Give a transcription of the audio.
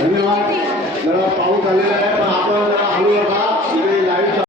धन्यवाद जरा पाउस आने हलू होगा